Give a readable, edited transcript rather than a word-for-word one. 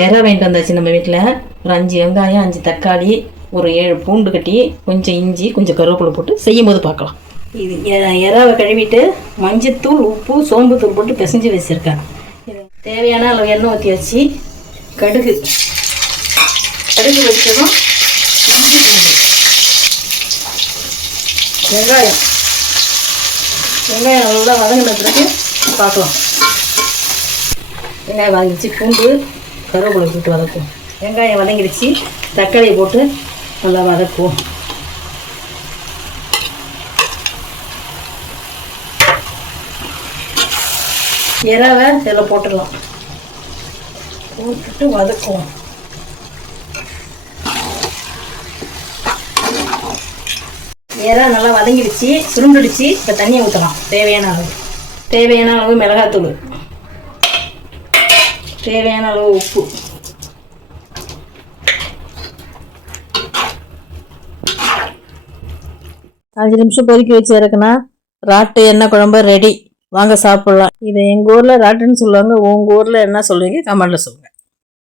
இறை வாங்கிட்டு வந்தாச்சு நம்ம வீட்டில். ஒரு 5 வெங்காயம், 5 தக்காளி, ஒரு 7 பூண்டு கட்டி, கொஞ்சம் இஞ்சி, கொஞ்சம் கருவேப்பிலை போட்டு செய்யும் போது பார்க்கலாம். இது இறாவை கழுவிட்டு மஞ்சத்தூள், உப்பு, சோம்புத்தூள் போட்டு பிசைஞ்சு வச்சுருக்கேன். தேவையான அளவு எண்ணெய் ஊற்றி வச்சு கடுகு வச்சதும் இஞ்சி, பூண்டு, வெங்காயம் நல்லா வதங்கின பிறகு பார்க்கலாம். வெங்காயம் வதங்கிடுச்சு, பூண்டு கருவேப்பிலை போட்டு வதக்குவோம். வெங்காயம் வதங்கிடுச்சு, தக்காளியை போட்டு நல்லா வதக்குவோம். இறாவை இதில் போட்டுடலாம், போட்டுட்டு வதக்குவோம். இறா நல்லா வதங்கிடுச்சு, சுருண்டுடுச்சு. இப்போ தண்ணியை ஊற்றலாம். தேவையான அளவு மிளகாத்தூள், தேவையான அளவு உப்பு, அஞ்சு நிமிஷம் கொதிக்க வச்சு இறக்குனா ராட்டு எண்ணெய் குழம்பு ரெடி. வாங்க சாப்பிட்லாம். இதை எங்கள் ஊரில் ராட்டுன்னு சொல்லுவாங்க. உங்கள் ஊரில் என்ன சொல்லுவீங்க? கமெண்ட்டில் சொல்லுங்கள்.